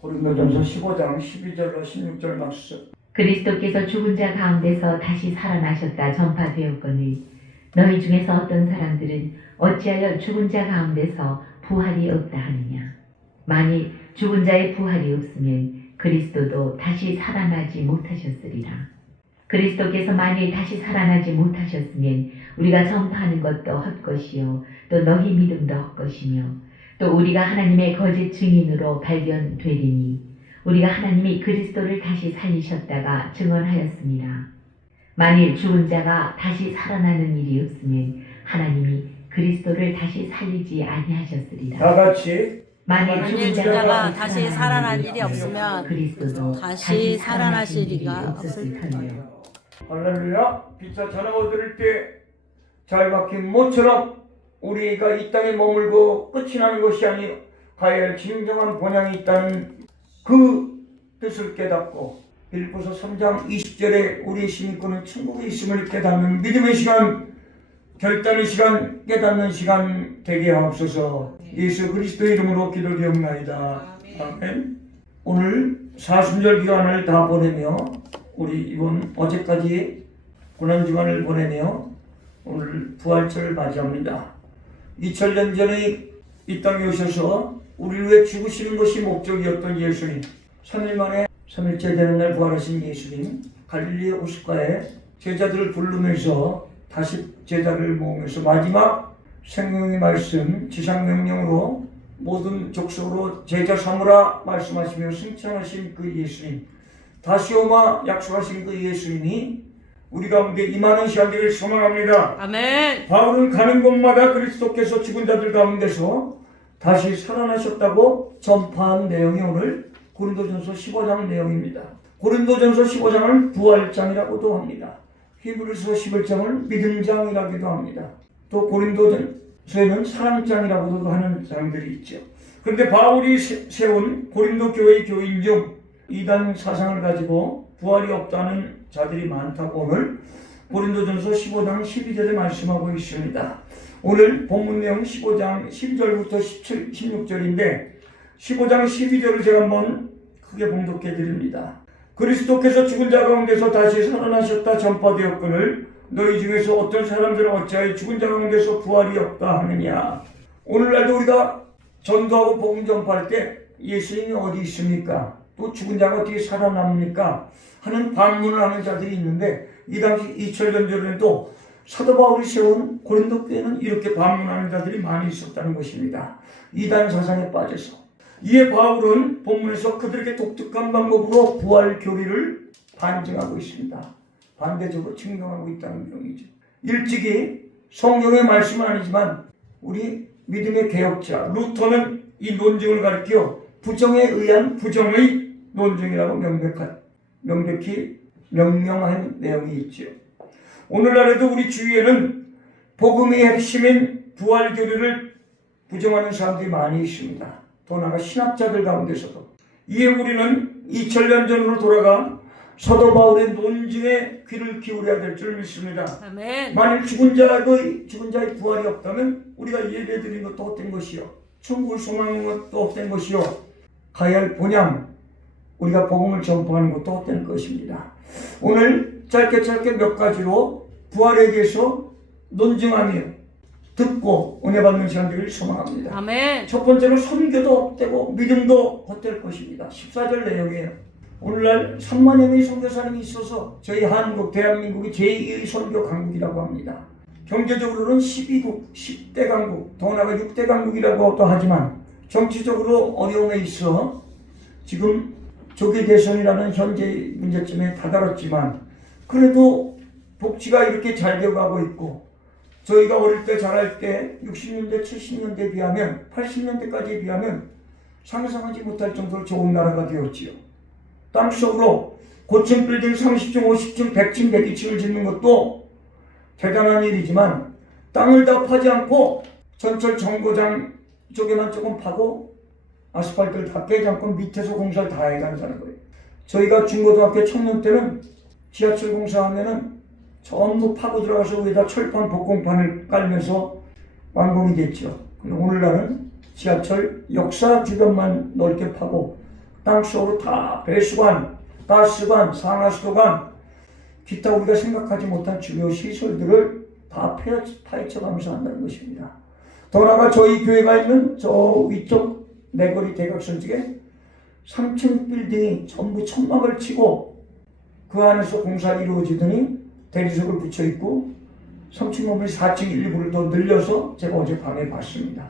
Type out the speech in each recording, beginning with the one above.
고린도전서 15장 12절로 16절 말씀. 그리스도께서 죽은 자 가운데서 다시 살아나셨다 전파되었거늘. 너희 중에서 어떤 사람들은 어찌하여 죽은 자 가운데서 부활이 없다 하느냐? 만일 죽은 자의 부활이 없으면 그리스도도 다시 살아나지 못하셨으리라. 그리스도께서 만일 다시 살아나지 못하셨으면 우리가 전파하는 것도 헛것이요 또 너희 믿음도 헛것이며 또 우리가 하나님의 거짓 증인으로 발견되리니 우리가 하나님이 그리스도를 다시 살리셨다가 증언하였습니다. 만일 죽은 자가 다시 살아나는 일이 없으면 하나님이 그리스도를 다시 살리지 아니하셨으리라. 다 같이 만일 죽은 자가 자가 다시 살아날 일이 없으면 그리스도도 다시 살아나실 리가 없었을 없을 터이요. 할렐루야 피차 전하고 들을 때 잘 박힌 모처럼 우리가 이 땅에 머물고 끝이 나는 것이 아니 가야 할 진정한 본향이 있다는 그 뜻을 깨닫고 빌보서 3장 20절에 우리 시민권은 천국에 있음을 깨닫는 믿음의 시간 결단의 시간 깨닫는 시간 되게 하옵소서. 예수 그리스도 이름으로 기도드리옵나이다. 아멘. 오늘 사순절 기간을 다 보내며 우리 이번 어제까지 고난 주간을 보내며 오늘 부활절을 맞이합니다. 2000년 전에 이 땅에 오셔서 우리를 위해 죽으시는 것이 목적이었던 예수님. 3일 만에 3일째 되는 날 부활하신 예수님 갈릴리 호숫가에 제자들을 부르면서 다시 제자를 모으면서 마지막 생명의 말씀 지상명령으로 모든 족속으로 제자 삼으라 말씀하시며 승천하신 그 예수님. 다시 오마 약속하신 그 예수님이 우리 가운데 임하는 시간 되길 소망합니다. 아멘. 바울은 가는 곳마다 그리스도께서 죽은 자들 가운데서 다시 살아나셨다고 전파한 내용이 오늘 고린도전서 15장 내용입니다. 고린도전서 15장을 부활장이라고도 합니다. 히브리서 11장을 믿음장이라고도 합니다. 또 고린도전서에는 사랑장이라고도 하는 장들이 있죠. 그런데 바울이 세- 세운 고린도 교회의 교인 중 이단 사상을 가지고 부활이 없다는 자들이 많다고 오늘 고린도전서 15장 12절에 말씀하고 있습니다. 오늘 본문 내용 15장 12절부터 17, 16절인데 15장 12절을 제가 한번 크게 봉독해 드립니다. 그리스도께서 죽은 자 가운데서 다시 살아나셨다 전파되었거늘 너희 중에서 어떤 사람들은 어찌하여 죽은 자 가운데서 부활이 없다 하느냐 오늘날도 우리가 전도하고 복음 전파할 때 예수님이 어디 있습니까? 또 죽은 자가 어떻게 살아납니까? 하는 반문을 하는 자들이 있는데 이 당시 2000년 전에도 사도 바울이 세운 고린도 교회는 이렇게 반문하는 자들이 많이 있었다는 것입니다. 이단 사상에 빠져서 이에 바울은 본문에서 그들에게 독특한 방법으로 부활 교리를 반증하고 있습니다. 반대적으로 증명하고 있다는 내용이죠. 일찍이 성경의 말씀은 아니지만 우리 믿음의 개혁자 루터는 이 논증을 가리켜 부정에 의한 부정의 논증이라고 명백한, 명백히 명명한 내용이 있죠. 오늘날에도 우리 주위에는 복음의 핵심인 부활 교리를 부정하는 사람들이 많이 있습니다. 또 나아가 신학자들 가운데서도. 이에 우리는 2000년 전으로 돌아가 사도 바울의 논증에 귀를 기울여야 될 줄 믿습니다. 아멘. 만일 죽은 자의 죽은 자의 부활이 없다면 우리가 예배드린 것도 헛된 것이요 천국을 소망하는 것도 헛된 것이요 가야 할 본향 우리가 복음을 전파하는 것도 헛된 것입니다. 오늘 짧게 짧게 몇 가지로 부활에 대해서 논증하며 듣고 은혜 받는 시간 되기를 소망합니다. 아멘. 첫 번째로 선교도 헛되고 믿음도 헛될 것입니다. 14절 내용이에요. 오늘날 3만여 명의 선교사님이 있어서 저희 한국, 대한민국이 제2의 선교 강국이라고 합니다. 경제적으로는 12국, 10대 강국, 더 나아가 6대 강국이라고도 하지만 정치적으로 어려움에 있어 지금 조기 대선이라는 현재 문제점에 다다랐지만 그래도 복지가 이렇게 잘 되어가고 있고 저희가 어릴 때 자랄 때 60년대, 70년대에 비하면 80년대까지에 비하면 상상하지 못할 정도로 좋은 나라가 되었지요. 땅속으로 고층 빌딩 30층, 50층, 100층, 102층을 짓는 것도 대단한 일이지만 땅을 다 파지 않고 전철 정거장 쪽에만 조금 파고 아스팔트를 다 않고 밑에서 공사를 다 해간다는 거예요. 저희가 중고등학교 청년 때는 지하철 공사하면은 전부 파고 들어가서 위에다 철판 복공판을 깔면서 완공이 됐죠. 오늘날은 지하철 역사 주변만 넓게 파고 땅속으로 다 배수관, 가스관, 상하수도관, 기타 우리가 생각하지 못한 주요 시설들을 다 파헤- 파헤쳐가면서 한다는 것입니다. 더 나아가 저희 교회가 있는 저 위쪽 내거리 대각선 쪽에 3층 빌딩이 전부 천막을 치고 그 안에서 공사가 이루어지더니 대리석을 붙여 있고 3층 건물 4층 일부를 더 늘려서 제가 어제 밤에 봤습니다.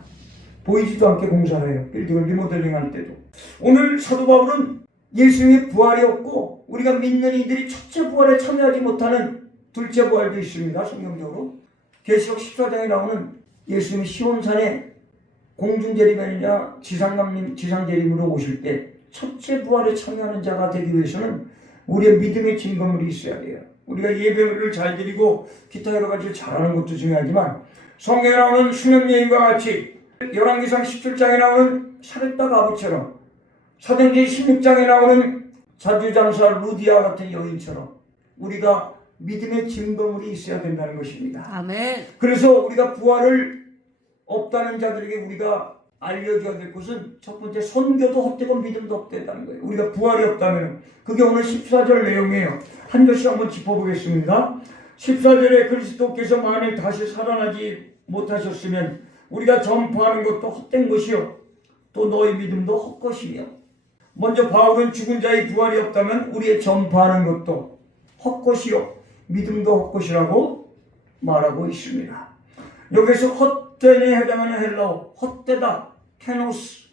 보이지도 않게 공사를 해요. 빌딩을 리모델링 할 때도. 오늘 사도 바울은 예수님의 부활이 없고 우리가 믿는 이들이 첫째 부활에 참여하지 못하는 둘째 부활도 있습니다. 성경적으로. 계시록 14장에 나오는 예수님이 시온산에 공중재림이냐 지상감림, 지상재림으로 오실 때 첫째 부활에 참여하는 자가 되기 위해서는 우리의 믿음의 증거물이 있어야 돼요. 우리가 예배를 잘 드리고 기타 여러 가지를 잘하는 것도 중요하지만 성경에 나오는 수면 여인과 같이 열왕기상 17장에 나오는 사렙다 가부처럼 사도행전 16장에 나오는 자주장사 루디아 같은 여인처럼 우리가 믿음의 증거물이 있어야 된다는 것입니다. 아멘. 그래서 우리가 부활을 없다는 자들에게 우리가 알려줘야 될 것은 첫 번째 선교도 헛되고 믿음도 헛되다는 거예요. 우리가 부활이 없다면 그게 오늘 14절 내용이에요. 한 절씩 한번 짚어보겠습니다. 14절에 그리스도께서 만일 다시 살아나지 못하셨으면 우리가 전파하는 것도 헛된 것이요 또 너희 믿음도 헛것이며 먼저 바울은 죽은 자의 부활이 없다면 우리의 전파하는 것도 헛것이요 믿음도 헛것이라고 말하고 있습니다. 여기서 헛 된에 해당하는 헬라어 헛되다 케노스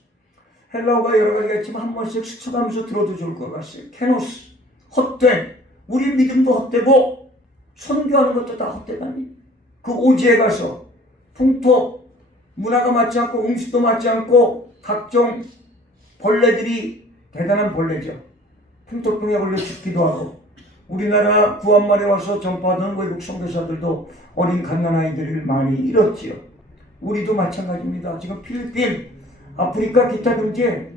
헬라어가 여러 가지가 있지만 한 번씩 스쳐가면서 들어도 좋을 것 같아요. 케노스 헛된 우리 믿음도 헛되고 선교하는 것도 다 헛되다니 그 오지에 가서 풍토 문화가 맞지 않고 음식도 맞지 않고 각종 벌레들이 대단한 벌레죠. 풍토병에 걸려 죽기도 하고 우리나라 구한말에 와서 전파하던 외국 선교사들도 어린 갓난아이들을 많이 잃었지요. 우리도 마찬가지입니다. 지금 필리핀, 아프리카 기타 등지에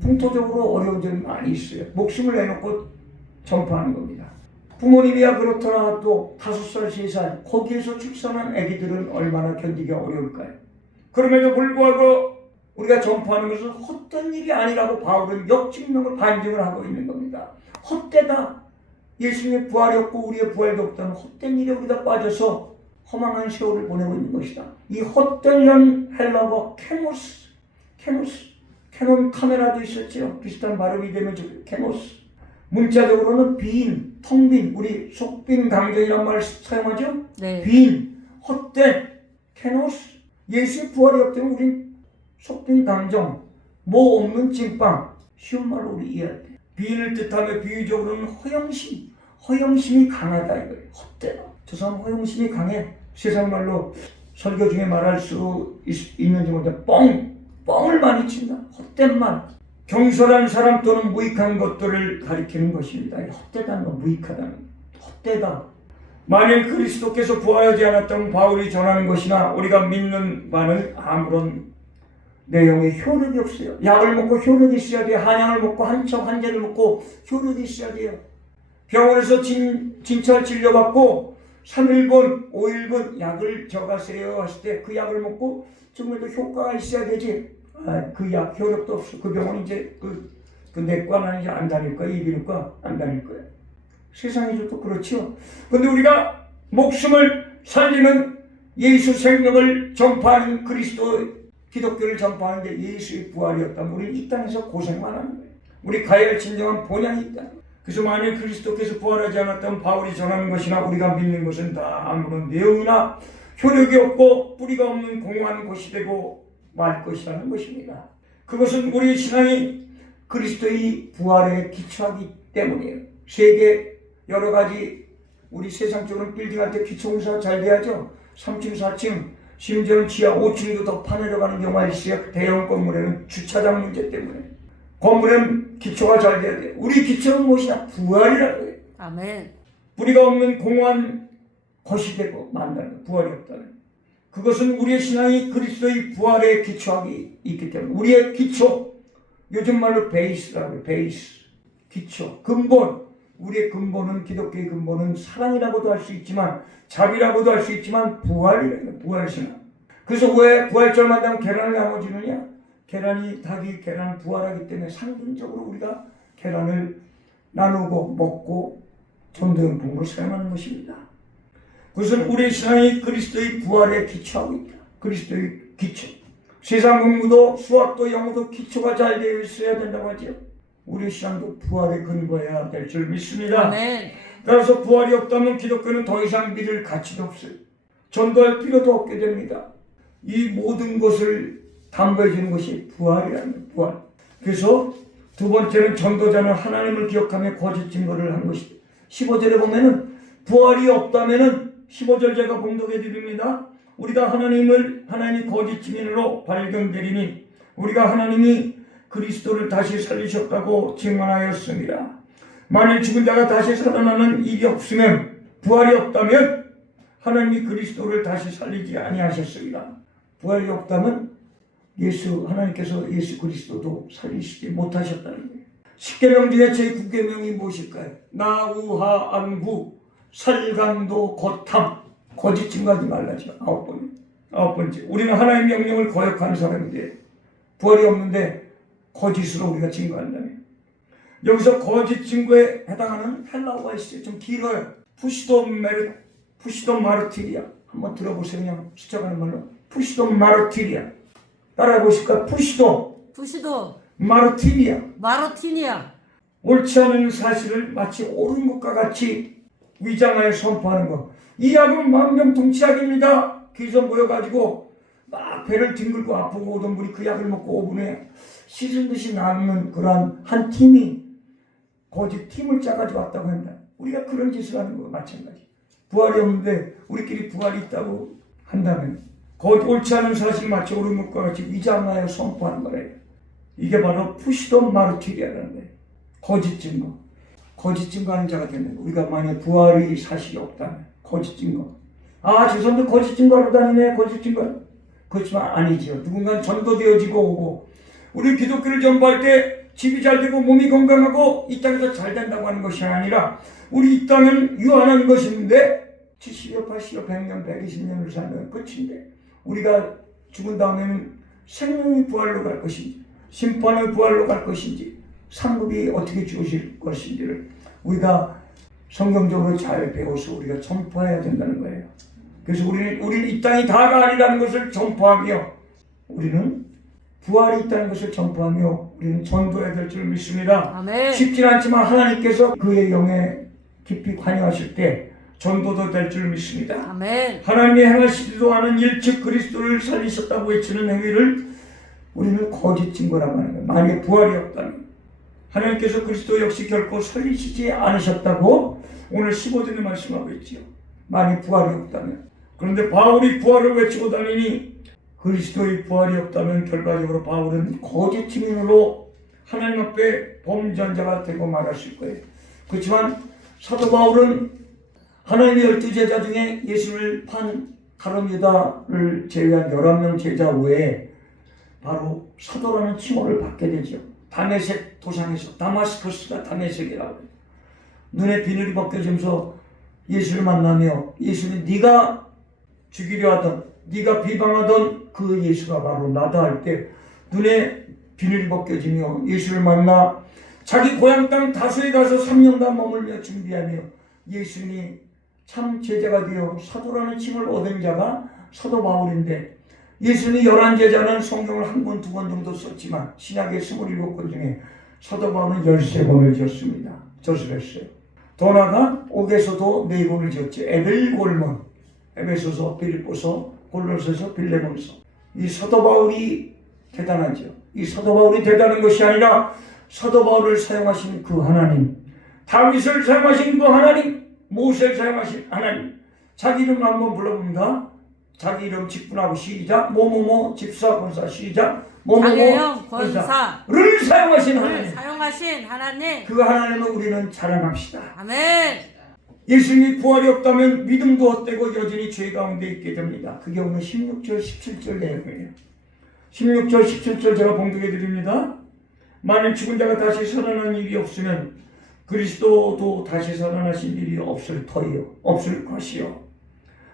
풍토적으로 어려운 점이 많이 있어요. 목숨을 내놓고 전파하는 겁니다. 부모님이야 그렇더라 도 다섯 살, 세 살 거기에서 출산한 아기들은 얼마나 견디기가 어려울까요? 그럼에도 불구하고 우리가 전파하는 것은 헛된 일이 아니라고 바울은 역증명을 반증을 하고 있는 겁니다. 헛되다. 예수님의 부활이 없고 우리의 부활도 없다면 헛된 일에 우리가 빠져서 허망한 세월을 보내고 있는 것이다. 이 헛된 헬라어 케노스, 케노스, 캐논 카메라도 있었죠. 비슷한 발음이 되면 저 케노스. 문자적으로는 빈, 텅 빈, 우리 속빈 강정이란 말을 사용하죠. 네. 빈, 헛된, 케노스. 예수의 부활이 없다면 우린 속빈 강정, 뭐 없는 찐빵. 쉬운 말로 우리 이해할 때. 빈을 뜻하며 비유적으로는 허영심, 허영심이 강하다 이거예요. 헛되다. 저 사람 허영심이 강해. 세상 말로 설교 중에 말할 수 있, 있는지 모르겠 뻥, 뻥을 많이 친다. 헛된 말. 경솔한 사람 또는 무익한 것들을 가리키는 것입니다. 이 헛되다는 건 무익하다는 거. 헛되다. 만일 그리스도께서 부활하지 않았다면 바울이 전하는 것이나 우리가 믿는 바는 아무런 내용에 효력이 없어요. 약을 먹고 효력이 있어야 돼요. 한약을 먹고 한척 한제를 먹고 효력이 있어야 돼요. 병원에서 진, 진찰 진료받고 3일분, 5일분 약을 적하세요 하실 때 그 약을 먹고 정말로 효과가 있어야 되지. 아, 그 약 효력도 없어. 그 병원 이제 그, 그 내과는 이제 안 다닐 거야. 이비인후과 안 다닐 거야. 세상에도 또 그렇죠. 근데 우리가 목숨을 살리는 예수 생명을 전파하는 그리스도 기독교를 전파하는데 예수의 부활이었다면 우리는 이 땅에서 고생만 하는 거예요. 우리 할 진정한 본향이 있다. 그래서 만일 그리스도께서 부활하지 않았다면 바울이 전하는 것이나 우리가 믿는 것은 다 아무런 내용이나 효력이 없고 뿌리가 없는 공허한 것이 되고 말 것이라는 것입니다. 그것은 우리 신앙이 그리스도의 부활에 기초하기 때문이에요. 세계 여러 가지 우리 세상적으로는 빌딩할 때 기초공사 잘 돼야죠. 3층, 4층, 심지어는 지하 5층도 더 파내려가는 경우가 있어요. 대형 건물에는 주차장 문제 때문에. 건물에는 기초가 잘 돼야 돼요. 우리 기초는 무엇이냐? 부활이라는 거예요. 아멘. 뿌리가 없는 공허한 것이 되고 만나는 거예요. 부활이 없다는. 그것은 우리의 신앙이 그리스도의 부활에 기초하기 있기 때문에 우리의 기초 요즘 말로 베이스라고 해요. 베이스 기초 근본 우리의 근본은 기독교의 근본은 사랑이라고도 할 수 있지만 자비라고도 할 수 있지만 부활이라는 거예요. 부활 신앙 그래서 왜 부활절만 되면 계란을 나눠주느냐 계란이 닭이 계란 부활하기 때문에 상징적으로 우리가 계란을 나누고 먹고 전도용품으로 사용하는 것입니다. 그것은 우리 신앙이 그리스도의 부활에 기초하고 있다. 그리스도의 기초. 세상 공부도 수학도 영어도 기초가 잘 되어 있어야 된다고 하죠. 우리 신앙도 부활에 근거해야 될 줄 믿습니다. 따라서 부활이 없다면 기독교는 더 이상 믿을 가치도 없어요. 전도할 필요도 없게 됩니다. 이 모든 것을 담보해 주는 것이 부활이라는 부활. 그래서 두 번째는 전도자는 하나님을 기억하며 거짓 증거를 한 것이다. 15절에 보면은 부활이 없다면은 15절 제가 봉독해 드립니다. 우리가 하나님을 하나님이 거짓 증인으로 발견되리니 우리가 하나님이 그리스도를 다시 살리셨다고 증언하였습니다. 만일 죽은 자가 다시 살아나는 일이 없으면 부활이 없다면 하나님이 그리스도를 다시 살리지 아니하셨습니다. 부활이 없다면 예수 하나님께서 예수 그리스도도 살리시지 못하셨다는 거예요. 십계명 중에 제 9계명이 무엇일까요? 나우하 안구 살강도 거탐 거짓 증거하지 말라죠. 아홉 번 아홉 번째 우리는 하나님의 명령을 거역하는 사람인데 부활이 없는데 거짓으로 우리가 증거한다면 여기서 거짓 증거에 해당하는 헬라어가 있어요. 좀 길어요. 푸시도 메르, 푸시도 마르티리아. 한번 들어보세요. 그냥 스쳐가는 말로. 푸시도 마르티리아. 따라해 보실까? 푸시도 부시도 마르티리아. 마로티니아. 옳지 않은 사실을 마치 옳은 것과 같이 위장하여 선포하는 것. 이 약은 만병통치약입니다. 기서 모여가지고 막 배를 뒹굴고 아프고 오던 분이 그 약을 먹고 5분에 씻은 듯이 낫는 그러한 한 팀이 거짓 팀을 짜가지고 왔다고 합니다. 우리가 그런 짓을 하는 거 마찬가지. 부활이 없는데 우리끼리 부활이 있다고 한다면 거짓 옳지 않은 사실 마치 옳은 것과 같이 위장하여 선포하는 거래요. 이게 바로 푸시돈 마르티리아라는 거예요. 거짓 증거. 거짓 증거하는 자가 되는 거예요. 우리가 만약 부활이 사실이 없다면 거짓 증거. 아, 저 사람도 거짓 증거하러 다니네. 거짓 증거. 그렇지만 아니지요. 누군가 전도되어지고 오고 우리 기독교를 전부할 때 집이 잘 되고 몸이 건강하고 이 땅에서 잘 된다고 하는 것이 아니라 우리 이 땅은 유한한 것인데 70여, 80여, 100년, 120년을 살면 끝인데 우리가 죽은 다음에는 생명의 부활로 갈 것인지 심판의 부활로 갈 것인지 상급이 어떻게 주어질 것인지를 우리가 성경적으로 잘 배워서 우리가 전파해야 된다는 거예요. 그래서 우리는 우리는 이 땅이 다가 아니라는 것을 전파하며 우리는 부활이 있다는 것을 전파하며 우리는 전도해야 될 줄 믿습니다. 아멘. 쉽지 않지만 하나님께서 그의 영에 깊이 관여하실 때 전도도 될 줄 믿습니다. 아멘. 하나님이 행하시지도 않은 일찍 그리스도를 살리셨다고 외치는 행위를 우리는 거짓 증거라고 하는 거예요. 만약 부활이 없다면 하나님께서 그리스도 역시 결코 살리시지 않으셨다고 오늘 15절에 말씀하고 있지요. 만약 부활이 없다면 그런데 바울이 부활을 외치고 다니니 그리스도의 부활이 없다면 결과적으로 바울은 거짓 증인으로 하나님 앞에 범죄한 자가 되고 말았을 거예요. 그렇지만 사도 바울은 하나님의 열두 제자 중에 예수를 판 가룟 유다를 제외한 11명 제자 외에 바로 사도라는 칭호를 받게 되죠. 다메섹 도상에서 다마스커스가 다메섹이라고. 눈에 비늘이 벗겨지면서 예수를 만나며 예수는 네가 죽이려 하던 네가 비방하던 그 예수가 바로 나다 할 때 눈에 비늘이 벗겨지며 예수를 만나 자기 고향 땅 다소에 가서 3년간 머물며 준비하며 예수님이 참 제자가 되어 사도라는 칭을 얻은 자가 사도 바울인데 예수님이 열한 제자는 성경을 한 권, 두 권 정도 썼지만 신약의 27권 중에 사도 바울은 13권을 졌습니다. 저술했어요. 더 나아가 옥에서도 네 권을 졌지. 에벨골몬, 에베소서, 빌립보서, 골로새서, 빌레몬서. 이 사도 바울이 대단하죠. 이 사도 바울이 대단한 것이 아니라 사도 바울을 사용하신 그 하나님, 다윗을 사용하신 그 하나님, 모세를 사용하신 하나님. 자기 이름 한번 불러봅니다. 자기 이름 직분하고 시작. 뭐뭐뭐 집사 권사 시작. 뭐뭐뭐 장혜영 권사. 를 사용하신 를 하나님. 사용하신 하나님. 그 하나님을 우리는 자랑합시다. 아멘. 예수님이 부활이 없다면 믿음도 헛되고 여전히 죄 가운데 있게 됩니다. 그게 오늘 16절, 17절 내용이에요. 16절, 17절 제가 봉독해 드립니다. 만일 죽은 자가 다시 살아난 일이 없으면 그리스도도 다시 살아나신 일이 없을 터이요. 없을 것이요.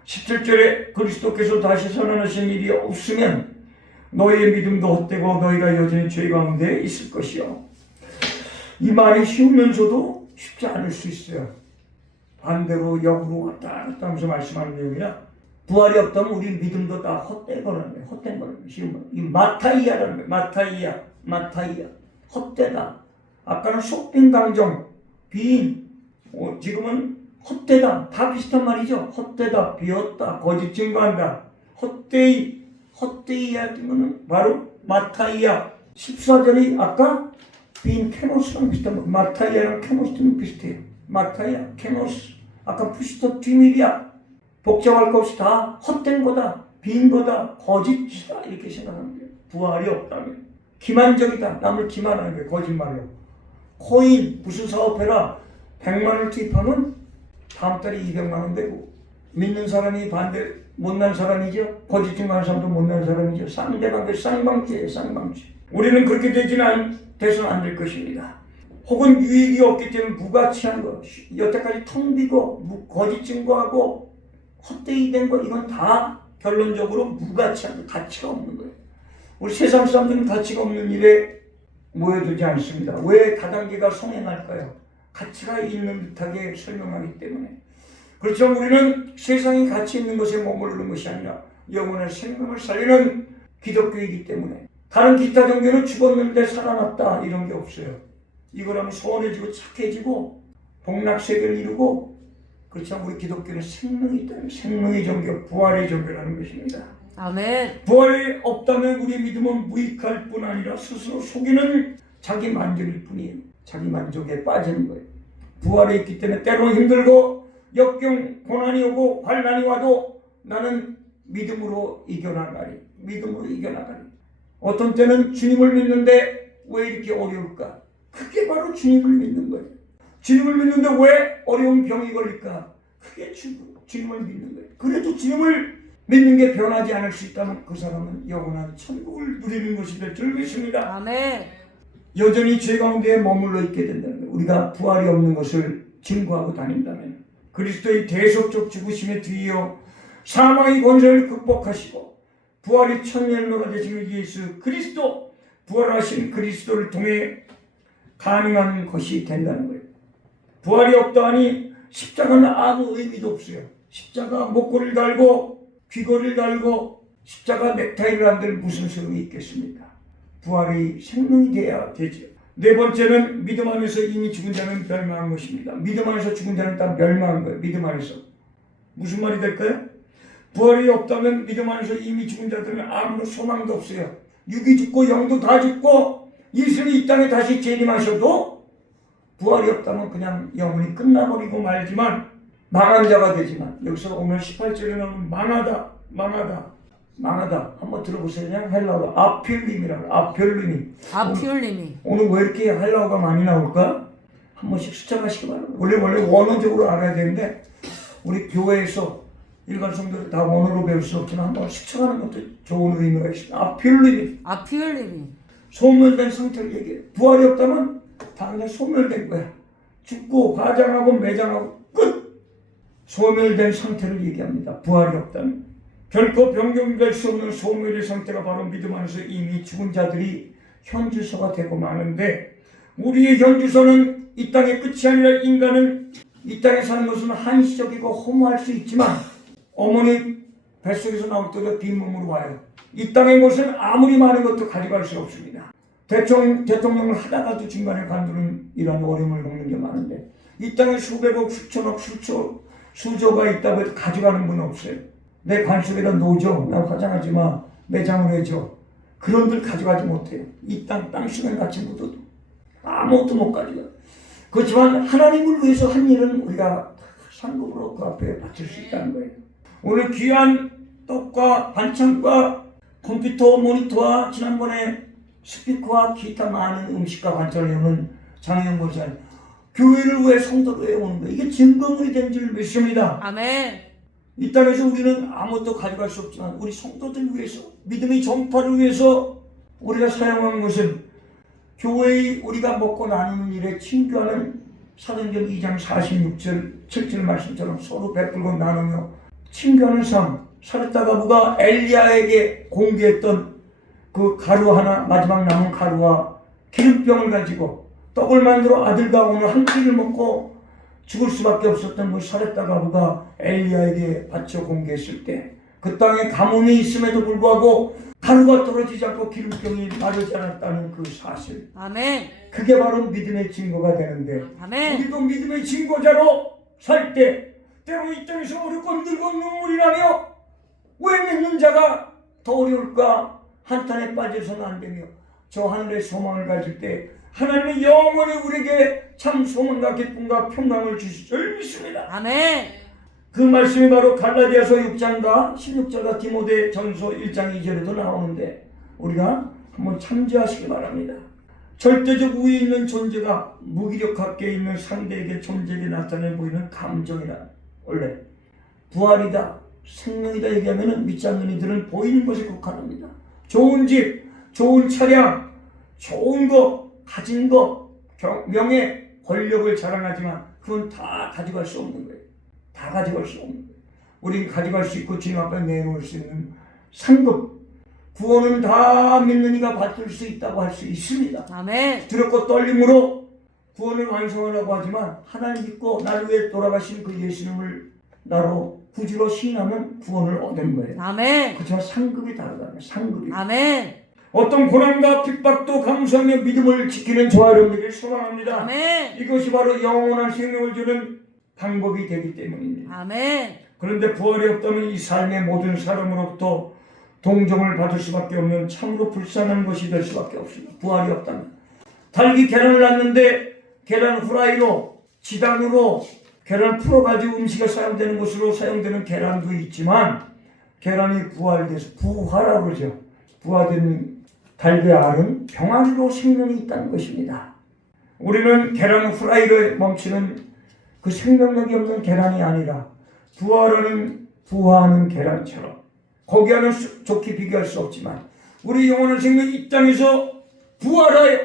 17절에 그리스도께서 다시 살아나신 일이 없으면 너희의 믿음도 헛되고 너희가 여전히 죄 가운데 있을 것이요. 이 말이 쉬우면서도 쉽지 않을 수 있어요. 반대로 역으로 왔다 갔다 하면서 말씀하는 내용이라 부활이 없다면 우리 믿음도 다 헛된 거라는 거예요. 헛된 거라는 거예요. 이 마타이아라는 거예요. 마타이아, 마타이아. 헛되다. 아까는 속빈 강정, 빈. 어, 지금은 헛되다. 다 비슷한 말이죠. 헛되다, 비었다, 거짓 증거한다. 헛되이, 헛되이 같은 거는 바로 마타이아. 14절이 아까 빈 캐노스랑 비슷한 거. 마타이아랑 캐노스랑 비슷해요. 마타이아, 캐노스. 아까 푸시터 뒤밀이야. 복잡할 것 없이 다 헛된 거다, 빈 거다, 거짓이다 이렇게 생각하면 돼요. 부활이 없다면 기만적이다, 남을 기만하는 게 거짓말로. 코인 무슨 사업해라 100만 원을 투입하면 다음 달에 200만 원 되고 믿는 사람이 반대 못난 사람이죠. 거짓 증거하는 사람도 못난 사람이죠. 상대방의 쌍방죄예요, 쌍방죄. 우리는 그렇게 되지는 않, 돼서는 안 될 것입니다. 혹은 유익이 없기 때문에 무가치한 것, 여태까지 텅 비고 무- 거짓 증거하고 헛되이 된 거 이건 다 결론적으로 무가치한 거, 가치가 없는 거예요. 우리 세상 사람들은 가치가 없는 일에 모여들지 않습니다. 왜 다단계가 성행할까요? 가치가 있는 듯하게 설명하기 때문에. 그렇지만 우리는 세상에 가치 있는 것에 머무르는 것이 아니라 영혼의 생명을 살리는 기독교이기 때문에 다른 기타 종교는 죽었는데 살아났다 이런 게 없어요. 이거라면 소원해지고 착해지고 복락세계를 이루고 그렇지만 우리 기독교는 생명이 있다는 생명의 종교, 부활의 종교라는 것입니다. 아멘. 부활이 없다면 우리의 믿음은 무익할 뿐 아니라 스스로 속이는 자기 만족일 뿐이에요. 자기 만족에 빠지는 거예요. 부활이 있기 때문에 때로는 힘들고 역경 고난이 오고 환난이 와도 나는 믿음으로 이겨나가리. 믿음으로 이겨나가리. 어떤 때는 주님을 믿는데 왜 이렇게 어려울까? 그게 바로 주님을 믿는 거예요. 주님을 믿는데 왜 어려운 병이 걸릴까? 그게 주, 주님을 믿는 거예요. 그래도 주님을 믿는 게 변하지 않을 수 있다면 그 사람은 영원한 천국을 누리는 것이 될 줄 믿습니다. 아멘. 여전히 죄 가운데 머물러 있게 된다는 거예요. 우리가 부활이 없는 것을 증거하고 다닌다면 그리스도의 대속적 죽으심에 뒤이어 사망의 권세를 극복하시고 부활이 천년로가 되신 예수 그리스도 부활하신 그리스도를 통해 가능한 것이 된다는 거예요. 부활이 없다니 십자가는 아무 의미도 없어요. 십자가 목걸이를 달고 귀걸이를 달고 십자가 넥타이를 한들 무슨 소용이 있겠습니까? 부활이 생명이 돼야 되죠. 네 번째는 믿음 안에서 이미 죽은 자는 멸망한 것입니다. 믿음 안에서 죽은 자는 다 멸망한 거예요. 믿음 안에서. 무슨 말이 될까요? 부활이 없다면 믿음 안에서 이미 죽은 자들은 아무런 소망도 없어요. 육이 죽고 영도 다 죽고 예수님이 이 땅에 다시 재림하셔도 부활이 없다면 그냥 영혼이 끝나버리고 말지만 망한 자가 되지만 여기서 오늘 18절에 나오는 망하다 망하다 망하다 한번 들어보세요 그냥 헬라어 아필림이라고 아필림이 아피올님이. 오늘 왜 이렇게 헬라어가 많이 나올까? 한 번씩 수정하시기 바랍니다. 원래 원래 원어적으로 알아야 되는데 우리 교회에서 일반 성도들 다 원어로 배울 수 없지만 한번 수정하는 것도 좋은 의미가 있습니다. 아필림이 아피올님이. 소멸된 상태를 얘기해. 부활이 없다면 당연히 소멸된 거야. 죽고 과장하고 매장하고 끝. 소멸된 상태를 얘기합니다. 부활이 없다면. 결코 변경될 수 없는 소멸의 상태가 바로 믿음 안에서 이미 죽은 자들이 현주소가 되고 마는데 우리의 현주소는 이 땅의 끝이 아니라 인간은 이 땅에 사는 것은 한시적이고 허무할 수 있지만 어머니 뱃속에서 나올 때도 빈몸으로 와요. 이 땅의 것은 아무리 많은 것도 가져갈 수 없습니다. 대통령, 대통령을 하다가도 중간에 관두는 이런 어려움을 겪는 게 많은데 이 땅에 수백억, 수천억, 수조, 수조가 있다고 해도 가져가는 분은 없어요. 내 관속에다 놓죠. 나 화장하지 마. 매장을 해줘. 그런 들 가져가지 못해요. 이 땅, 땅속에 갇힌 묻어도 아무것도 못 가져가. 그렇지만 하나님을 위해서 한 일은 우리가 상급으로 그 앞에 바칠 수 있다는 거예요. 오늘 귀한 떡과 반찬과 컴퓨터 모니터와 지난번에 스피커와 기타 많은 음식과 반찬을 해오는 장영 목사님 교회를 위해 성도를 위해 오는 거예요. 이게 증거물이 된 줄 믿습니다. 아멘. 이 땅에서 우리는 아무것도 가져갈 수 없지만 우리 성도들 위해서 믿음의 전파를 위해서 우리가 사용한 것은 교회의 우리가 먹고 나누는 일에 친교하는 사도행전 2장 46절 7절 말씀처럼 서로 베풀고 나누며 친교하는 삶 사르다가부가 엘리야에게 공개했던 그 가루 하나 마지막 남은 가루와 기름병을 가지고 떡을 만들어 아들과 오늘 한 끼를 먹고 죽을 수밖에 없었던 그 사렙다 가부가 엘리야에게 바쳐 공개했을 때 그 땅에 가뭄이 있음에도 불구하고 가루가 떨어지지 않고 기름병이 마르지 않았다는 그 사실 아멘. 그게 바로 믿음의 증거가 되는데 아멘. 우리도 믿음의 증거자로 살 때 때로 이 땅에서 어렵고 힘들고 눈물이 나며 왜 믿는 자가 더 어려울까 한탄에 빠져서는 안 되며 저 하늘의 소망을 가질 때 하나님의 영원히 우리에게 참 소망과 기쁨과 평강을 주실 줄 믿습니다. 아멘. 그 말씀이 바로 갈라디아서 6장과 16절과 디모데 전서 1장 2절에도 나오는데 우리가 한번 참조하시기 바랍니다. 절대적 우위에 있는 존재가 무기력하게 있는 상대에게 존재에게 나타내 보이는 감정이라 원래 부활이다 생명이다 얘기하면 믿지 않는 이들은 보이는 것에 국한합니다. 좋은 집, 좋은 차량, 좋은 거, 가진 거, 경- 명예, 권력을 자랑하지만 그건 다 가져갈 수 없는 거예요. 다 가져갈 수 없는 거예요. 우린 가져갈 수 있고 주님 앞에 내놓을 수 있는 상급 구원은 다 믿는 이가 받을 수 있다고 할 수 있습니다. 아멘. 두렵고 떨림으로 구원을 완성하려고 하지만 하나님 믿고 나를 위해 돌아가신 그 예수님을 나로 구주로 시인하면 구원을 얻는 거예요. 아멘. 그렇지만 상급이 다르다는 거예요. 상급이. 아멘. 어떤 고난과 핍박도 감수하며 믿음을 지키는 저와 여러분들을 소망합니다. 아멘. 이것이 바로 영원한 생명을 주는 방법이 되기 때문입니다. 아멘. 그런데 부활이 없다면 이 삶의 모든 사람으로부터 동정을 받을 수밖에 없는 참으로 불쌍한 것이 될 수밖에 없습니다. 부활이 없다면. 닭이 계란을 낳는데 계란 후라이로 지단으로 계란 풀어가지고 음식에 사용되는 것으로 사용되는 계란도 있지만 계란이 부활돼서 부활하고 그러죠. 부활된 달걀은 병아리로 생명이 있다는 것입니다. 우리는 계란 후라이를 멈추는 그 생명력이 없는 계란이 아니라 부활하는 부화하는 계란처럼 거기와는 수- 좋게 비교할 수 없지만 우리 영원한 생명이 이 땅에서 부활하여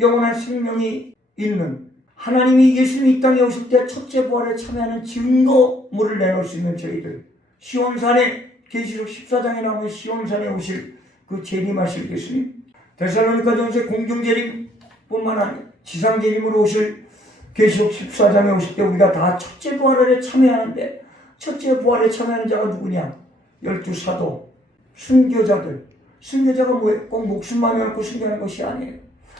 영원한 생명이 있는 하나님이 예수님이 이 땅에 오실 때 첫째 부활에 참여하는 증거물을 내놓을 수 있는 저희들 시온산에 계시록 14장에 나오는 시온산에 오실 그 재림하실 예수님 데살로니가 전서 공중재림뿐만 아니라 지상재림으로 오실 계시록 14장에 오실 때 우리가 다 첫째 부활에 참여하는데 첫째 부활에 참여하는 자가 누구냐? 열두 사도, 순교자들. 순교자가 뭐예요? 꼭 목숨만 놓고 순교하는 것이 아니에요.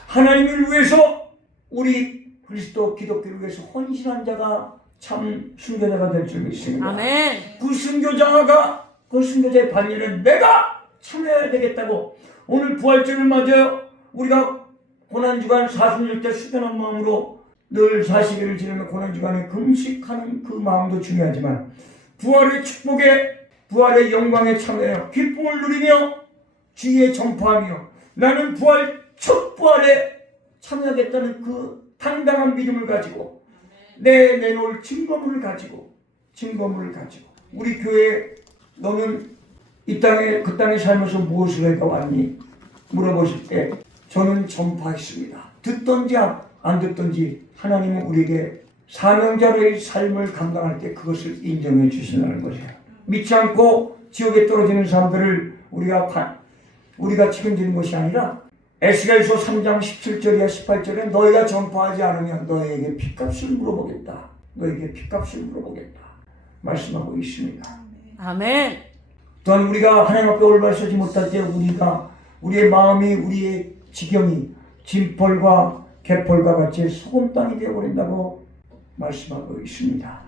하나님을 위해서 우리 그리스도 기독교를 위해서 헌신한 자가 참 순교자가 될 줄 믿습니다. 아멘. 그 순교자가 그 순교자의 반열에 내가 참여해야 되겠다고 오늘 부활절을 맞아 우리가 고난주간 46대 수련한 마음으로 늘 40일을 지내며 고난주간에 금식하는 그 마음도 중요하지만 부활의 축복에 부활의 영광에 참여하여 기쁨을 누리며 주의에 전파하며 나는 부활 첫 부활에 참여하겠다는 그 당당한 믿음을 가지고 내 내놓을 증거물을 가지고 증거물을 가지고 우리 교회 너는 이 땅에 그 땅에 살면서 무엇을 해가 왔니? 물어보실 때 저는 전파했습니다. 듣던지 안 듣던지 하나님은 우리에게 사명자로의 삶을 감당할 때 그것을 인정해 주신다는 거죠. 믿지 않고 지옥에 떨어지는 사람들을 우리가 관, 우리가 책임지는 것이 아니라 에스겔서 3장 17절이야 18절에 너희가 전파하지 않으면 너희에게 핏값을 물어보겠다. 너희에게 핏값을 물어보겠다. 말씀하고 있습니다. 아멘. 또한 우리가 하나님 앞에 올바로 서지 못할 때 우리가 우리의 마음이 우리의 지경이 진펄과 개펄과 같이 소금 땅이 되어버린다고 말씀하고 있습니다.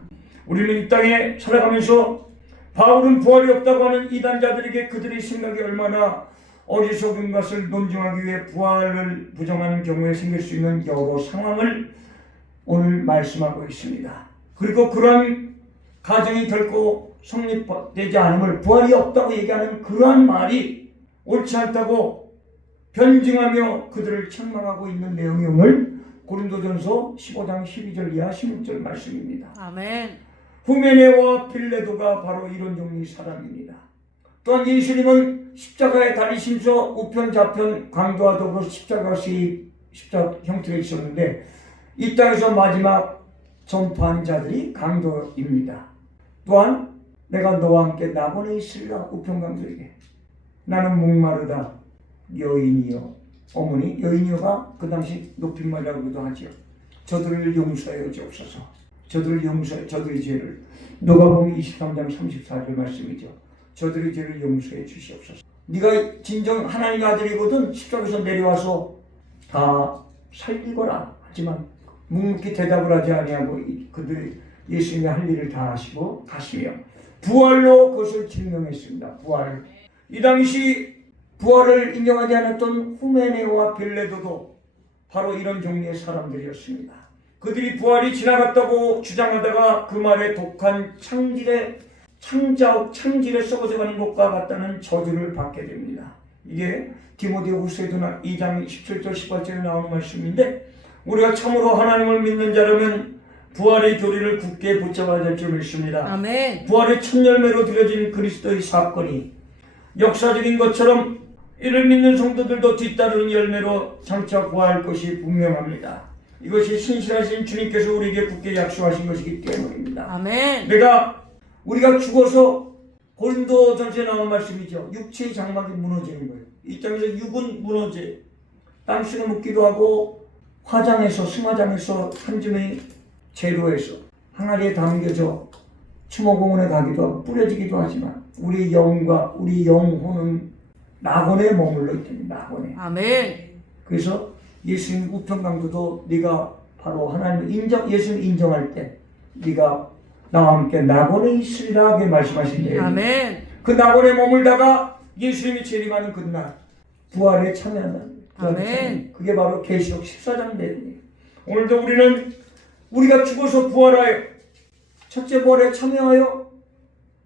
우리는 이 땅에 살아가면서 바울은 부활이 없다고 하는 이단자들에게 그들의 생각이 얼마나 어리석은 것을 논증하기 위해 부활을 부정하는 경우에 생길 수 있는 여러 상황을 오늘 말씀하고 있습니다. 그리고 그러한 가정이 결코 성립되지 않음을 부활이 없다고 얘기하는 그러한 말이 옳지 않다고 변증하며 그들을 책망하고 있는 오늘 고린도전서 15장 12절 이하 16절 말씀입니다. 아멘. 후메네와 필레도가 바로 이런 종류의 사람입니다. 또한 예수님은 십자가에 달리심서 우편 좌편 강도와 더불어 십자가 시 십자 형태로 있었는데 이 땅에서 마지막 전파한 자들이 강도입니다. 또한 내가 너와 함께 낙원에 있으리라 우편 강도에게 나는 목마르다 여인이여 어머니 여인이여가 그 당시 높임말이라고도 하죠. 저들을 용서하여 주옵소서. 저들을 용서해 저들의 죄를 누가복음 23장 34절 말씀이죠. 저들의 죄를 용서해 주시옵소서. 네가 진정 하나님의 아들이거든 십자가에서 내려와서 다 살리거라 하지만 묵묵히 대답을 하지 아니하고 이- 그들이 예수님의 할 일을 다 하시고 가시며 부활로 그것을 증명했습니다. 부활. 이 당시 부활을 인정하지 않았던 후메네와 빌레도도 바로 이런 종류의 사람들이었습니다. 그들이 부활이 지나갔다고 주장하다가 그 말에 독한 창질의 창자옥 창질에 썩어져가는 것과 같다는 저주를 받게 됩니다. 이게 디모데 후서에도 2장 17절 18절에 나오는 말씀인데 우리가 참으로 하나님을 믿는 자라면 부활의 교리를 굳게 붙잡아야 될 줄 믿습니다. 아멘. 부활의 첫 열매로 드려진 그리스도의 사건이 역사적인 것처럼 이를 믿는 성도들도 뒤따르는 열매로 장차 구할 것이 분명합니다. 이것이 신실하신 주님께서 우리에게 굳게 약속하신 것이기 때문입니다. 아멘. 내가 우리가 죽어서 고린도 전서에 나오는 말씀이죠. 육체의 장막이 무너지는 거예요. 이 땅에서 육은 무너져 땅속에 묻기도 하고 화장에서 승화장에서 한 줌의 재료에서 항아리에 담겨져 추모공원에 가기도 하고 뿌려지기도 하지만 우리 영과 우리 영혼은 낙원에 머물러 있답니다. 낙원에. 아멘. 그래서 예수님 우편강도도 네가 바로 하나님을 인정 예수님 인정할 때 네가 나와 함께 낙원에 있으리라 하게 말씀하신 요 아멘. 그 낙원에 머물다가 예수님이 재림하는 그날 부활에 부활에 아멘. 그게 바로 계시록 14장 내용이에요. 오늘도 우리는 우리가 죽어서 부활하여 첫째 부활에 참여하여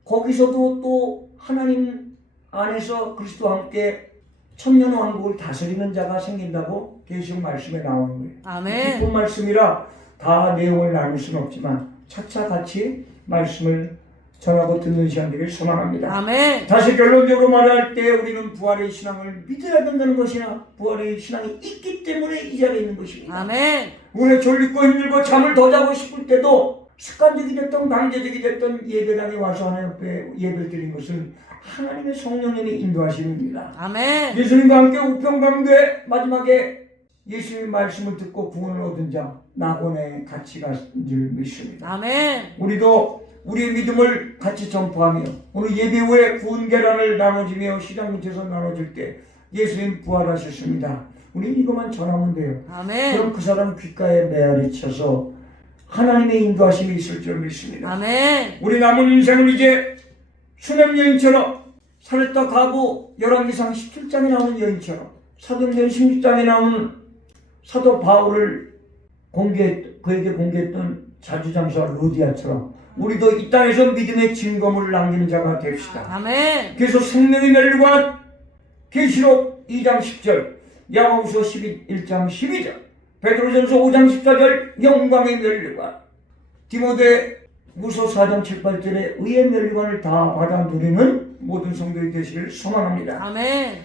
거기서도 또 하나님 안에서 그리스도와 함께 천년 왕국을 다스리는 자가 생긴다고 계시록 말씀에 나오는 거예요. 아멘. 깊은 말씀이라 다 내용을 나눌 수는 없지만 차차 같이 말씀을 전하고 듣는 시간 되길 소망합니다. 아멘. 다시 결론적으로 말할 때 우리는 부활의 신앙을 믿어야 된다는 것이나 부활의 신앙이 있기 때문에 이 자리에 있는 것입니다. 아멘. 우리가 졸리고 힘들고 잠을 더 자고 싶을 때도 습관적이 됐던 강제적이 됐던 예배당에 와서 하나님 앞에 예배를 드린 것은 하나님의 성령님의 인도하심입니다. 아멘. 예수님과 함께 우평강도에 마지막에 예수님의 말씀을 듣고 구원을 얻은 자 낙원에 같이 갈줄 믿습니다. 아멘. 우리도 우리의 믿음을 같이 전파하며 오늘 예배 후에 구운 계란을 나눠주며 시장 근처에서 나눠줄 때 예수님 부활하셨습니다. 우리 이것만 전하면 돼요. 아멘. 그럼 그 사람 귓가에 메아리 쳐서 하나님의 인도하심이 있을 줄 믿습니다. 아멘. 우리 남은 인생을 이제 수냄 여인처럼 산에다 가고 열왕기상 17장에 나오는 여인처럼 사도행전 16장에 나오는 사도 바울을 공개 그에게 공개했던 자주장사 루디아처럼 우리도 이 땅에서 믿음의 증거물을 남기는 자가 됩시다. 아멘. 그래서 생명의 멸류관 계시록 2장 10절 야고보서 11장 12절 베드로전서 5장 14절 영광의 멸류관 디모데 무서 4장 7, 8절에 의의 멸류관을 다 받아 누리는 모든 성도의 되시를 소망합니다. 아멘.